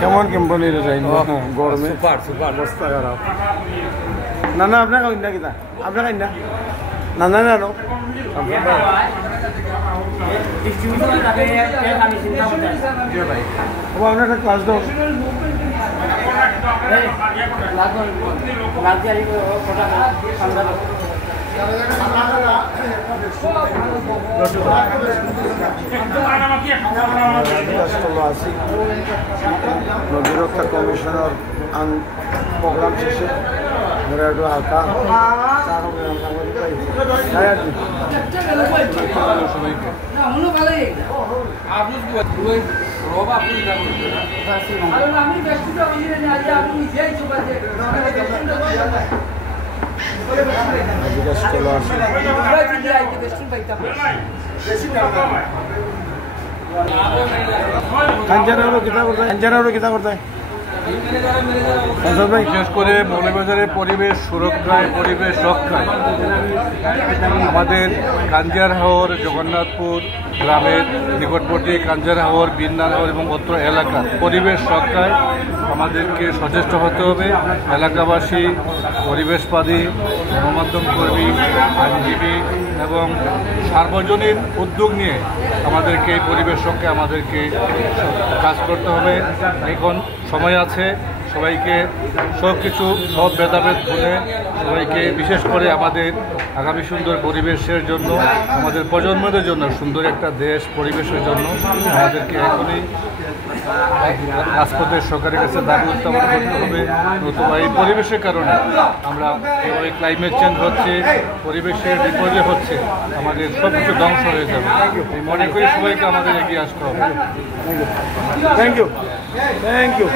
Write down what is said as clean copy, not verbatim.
কেমন কোম্পানির গরমে অবস্থা খারাপ। না না আপনার খাই না কিনা আপনার খাই না না না না আপনার একটা ক্লাস দাও নদীরক্ষা কমিশনার প্রোগ্রাম শেষে একটু হালকা বিশেষ করে মৌলভীবাজারের পরিবেশ সুরক্ষায় পরিবেশ রক্ষায় আমাদের কাঞ্জিয়ার হাওর জগন্নাথপুর গ্রামের নিকটবর্তী কাঞ্জিয়ার হাওর বিন্নার হাওর এবং অত্র এলাকার পরিবেশ রক্ষায় আমাদেরকে সচেষ্ট হতে হবে। এলাকাবাসী, পরিবেশবাদী, গণমাধ্যম কর্মী, আইনজীবী এবং সার্বজনীন উদ্যোগ নিয়ে আমাদেরকে পরিবেশ রক্ষায় আমাদেরকে কাজ করতে হবে। এখন সময় আছে, সবাইকে সব ভেদাভেদ ভুলে সবাইকে বিশেষ করে আমাদের আগামী সুন্দর পরিবেশের জন্য, আমাদের প্রজন্মদের জন্য সুন্দর একটা দেশ পরিবেশের জন্য আমাদেরকে এখনই রাজপথের সরকারের কাছে দাবি উত্থাপন করতে হবে। নতুবা এই পরিবেশের কারণে আমরা এই ক্লাইমেট চেঞ্জ হচ্ছে, পরিবেশের বিপর্যয় হচ্ছে, আমাদের সব কিছু ধ্বংস হয়ে যাবে। মনে করি সবাইকে আমাদের এগিয়ে আসতে হবে। Thank you.